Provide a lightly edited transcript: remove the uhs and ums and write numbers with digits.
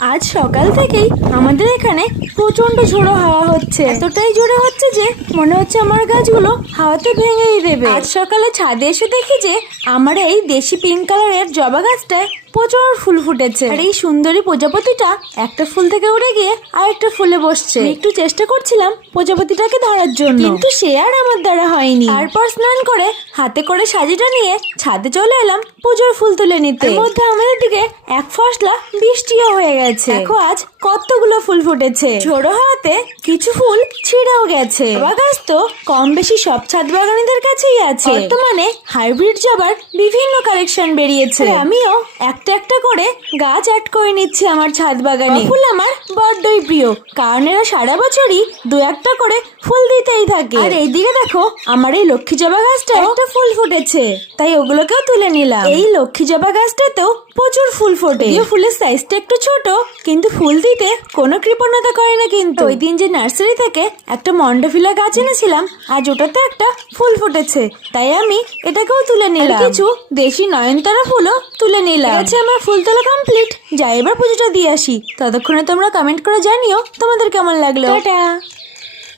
আজ সকাল থেকেই আমাদের এখানে প্রচন্ড ঝোড়ো হাওয়া হচ্ছে, এতটাই জোরে হচ্ছে যে মনে হচ্ছে আমার গাছগুলো হাওয়াতে ভেঙেই দেবে। আজ সকালে ছাদে এসে দেখি যে আমার এই দেশি পিঙ্ক কালারের জবা গাছটায় প্রচুর ফুল ফুটেছে। আর এই সুন্দরী প্রজাপতিটা একটা ফুল থেকে উড়ে গিয়ে আরেকটা ফুলে বসছে। একটু চেষ্টা করছিলাম প্রজাপতিটাকে ধরার জন্য, কিন্তু সে আর আমার দ্বারা হয়নি। তারপর স্নান করে হাতে করে সাজিটা নিয়ে ছাদে চলে এলাম পুজোর ফুল তুলে নিতে। এর মধ্যে আমাদের দিকে এক ফসলা বৃষ্টিও হয়ে গেছে। দেখো আজ কতগুলো ফুল ফুটেছে। ঝোড়ো হাওয়াতে কিছু ফুল ছিঁড়েও গেছে। জবা গাছ তো কম বেশি সব ছাদ বাগানীদের কাছেই আছে। বর্তমানে হাইব্রিড জবার বিভিন্ন কালেকশন বেরিয়েছে। আমিও একটা একটা করে গাছ অ্যাড করে নিচ্ছি আমার ছাদ বাগানে। ফুল আমার বড্ডই প্রিয়, কারণ এরা সারা বছরই দু একটা করে ফুল দিতেই থাকে। আর এইদিকে দেখো আমার এই লক্ষ্মী জবা গাছটা একটা ফুল ফুটেছে, তাই ওগুলোকেও তুলে নিলাম। এই লক্ষ্মী জবা গাছটাতেও প্রচুর ফুল ফোটে। এই ফুলের সাইজটা একটু ছোট, কিন্তু ফুল দিতে কোনো কৃপণতা করে না। কিন্তু ওই দিন যে নার্সারি থেকে একটা মন্ডাফিলা গাছ এনেছিলাম, আজ ওটাতে একটা ফুল ফুটেছে, তাই আমি এটাকেও তুলে নিলাম। কিছু দেশি নয়নতারা ফুলও তুলে নিলাম। আচ্ছা, আমার ফুল তোলা কমপ্লিট। যাই এবার পুজোটা দিয়ে আসি। ততক্ষণে তোমরা কমেন্ট করে জানিও তোমাদের কেমন লাগলো। টাটা।